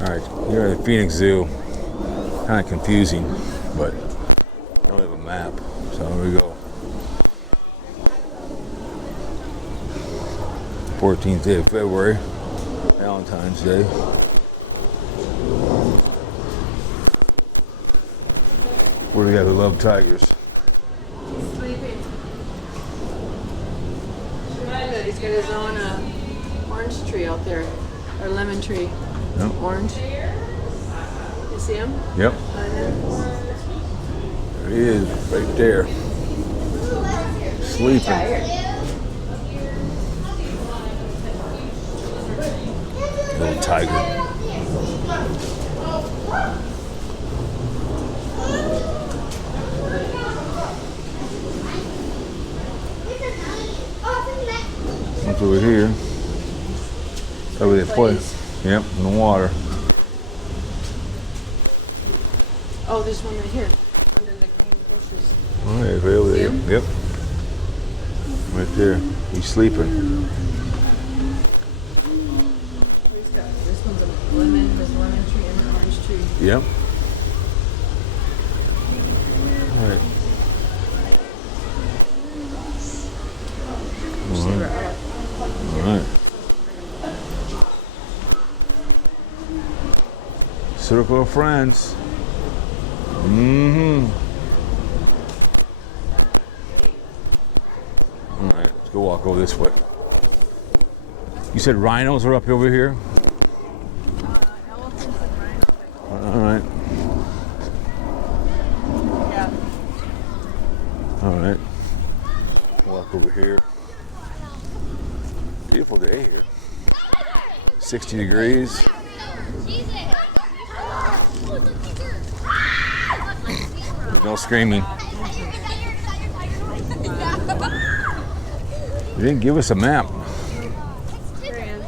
Alright, here at the Phoenix Zoo. Kind of confusing, but I don't have a map, so here we go. 14th day of February, Valentine's Day. What do we got who love tigers? He's sleeping. He's got his own orange tree out there, or lemon tree. Yep. Orange. You see him? Yep. There he is, right there. Sleeping. Little tiger. What's over here? That's where they play. Yep, in the water. Oh, there's one right here, under the green bushes. Oh, yeah, right over there. Yep. Right there. He's sleeping. This one's a lemon, there's a lemon tree and an orange tree. Yep. All right. All right. Circle of friends. Mm-hmm. All right, let's go walk over this way. You said rhinos are up over here? Elephants and rhinos. All right. Yeah. All right. Walk over here. Beautiful day here. 60 degrees. There's no screaming. You didn't give us a map. There he is.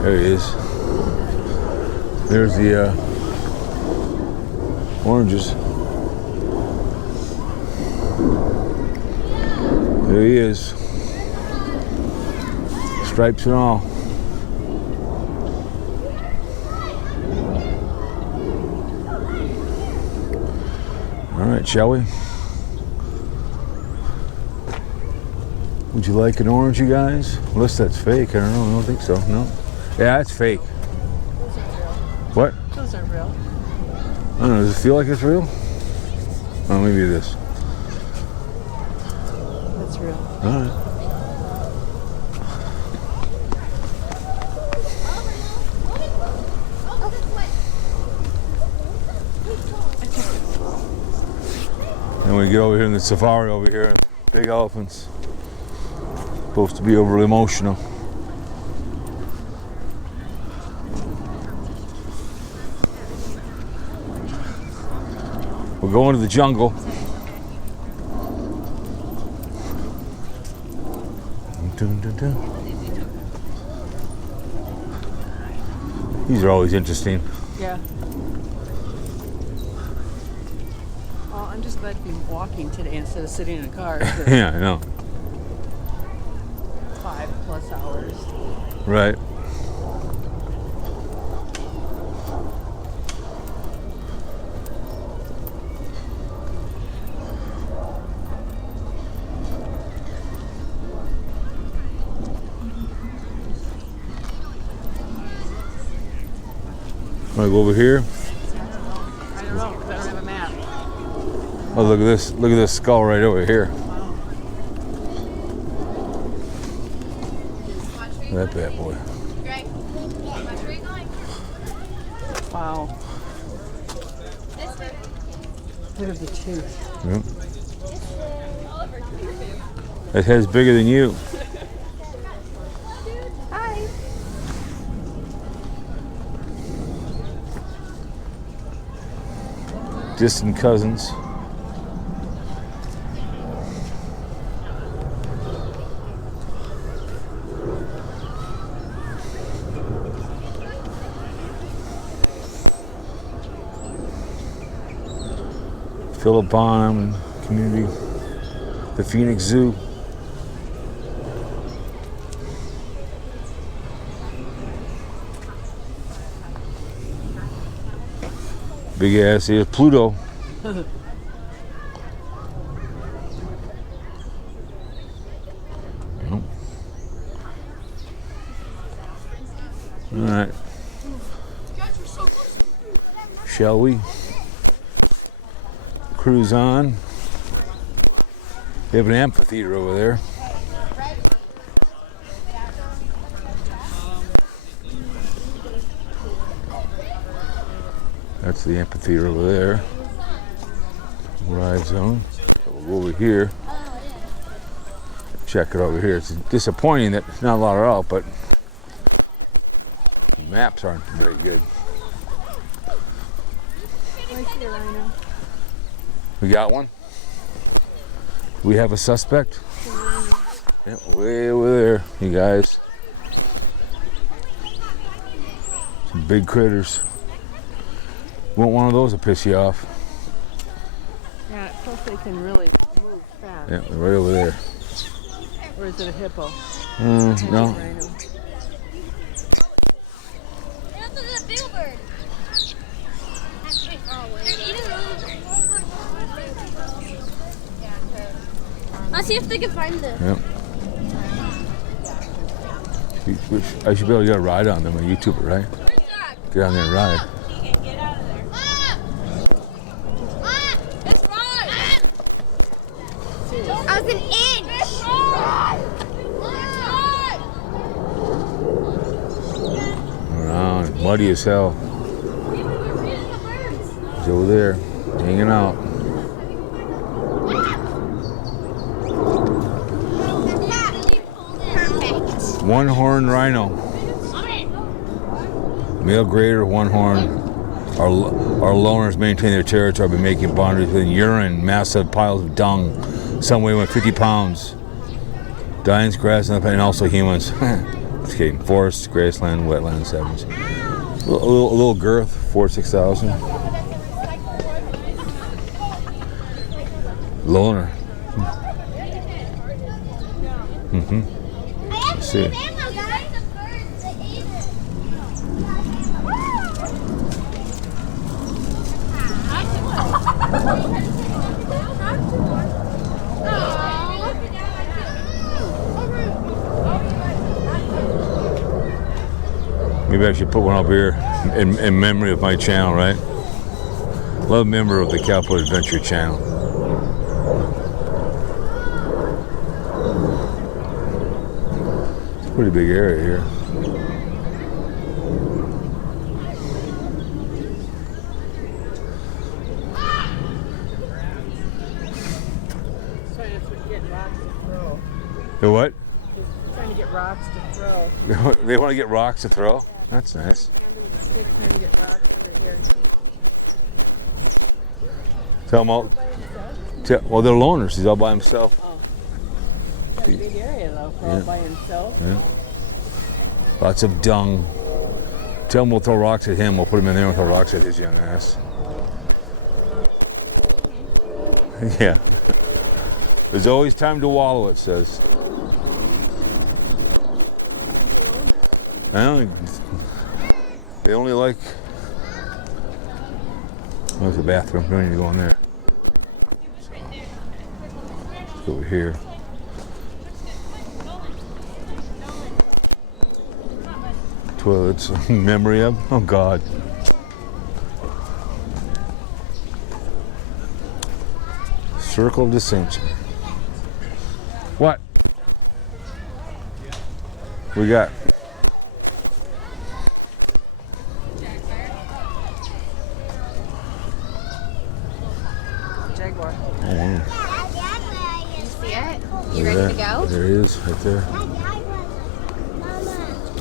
There he is. There's the oranges. There he is. Stripes and all. All right, shall we? Would you like an orange, you guys? Unless that's fake. I don't know. I don't think so. No. Yeah, it's fake. Those aren't real. What? Those aren't real. I don't know. Does it feel like it's real? Oh, maybe it is. That's real. All right. And we get over here in the safari over here, big elephants. Supposed to be overly emotional. We're going to the jungle. Dun, dun, dun. These are always interesting. Yeah. Well, I'm just glad to be walking today instead of sitting in a car for Yeah, I know. 5+ hours. Right. Want to go over here? I don't know, because I don't have a map. Oh, look at this! Look at this skull right over here. That bad boy. Wow. There's the tooth. Yep. That head's bigger than you. Hi. Distant cousins. Philip Bonham and community, the Phoenix Zoo. Big ass here, Pluto. Yep. All right. Shall we cruise on? They have an amphitheater over there. That's the amphitheater over there. Ride zone. So we'll go over here. Check it over here. It's disappointing that there's not a lot are out, but the maps aren't very good. We got one? We have a suspect? Yeah, way over there, you guys. Some big critters. Want one of those to piss you off. Yeah, plus they can really move fast. Yeah, they're right over there. Or is it a hippo? No. Rhino. That's a big bird. Let's see if they can find this. Yep. I should be able to get a ride on them on YouTube, right? Get on there and ride. Get out of there. It's fine. I was an inch. Around, muddy as hell. He's over there, hanging out. Perfect. One-horned rhino. Male greater one horn. Our loners maintain their territory by making boundaries with urine, massive piles of dung. Some weigh 50 pounds. Dines, grass, and also humans. Just kidding. Forests, grassland, wetland, sevens. A little girth, 4,000 to 6,000. Loner. Let's see. Maybe I should put one up here in memory of my channel, right? Love member of the Cowboy Adventure channel. It's a pretty big area here. Trying to get rocks to throw. The what? Trying to get rocks to throw. They want to get rocks to throw? That's nice. Hand them with a stick trying to get rocks under here. Tell them all. Well, they're loners. He's all by himself. Oh. That's a big area though, for all by himself. Yeah. Lots of dung. Tell him we'll throw rocks at him. We'll put him in there and throw rocks at his young ass. Yeah. There's always time to wallow, it says. They only like. Oh, there's a bathroom. We don't need to go in there. So, let's go over here. Toilets. Memory of? Oh, God. Circle of dissension. What? We got. Jaguar. Oh, wow. You see it? You ready to go? There he is, right there.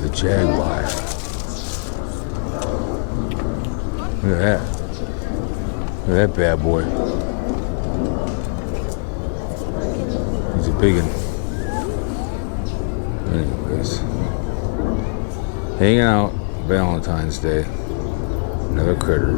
The jaguar. Look at that. Look at that bad boy. He's a big one. Anyways. Hanging out Valentine's Day. Another critter.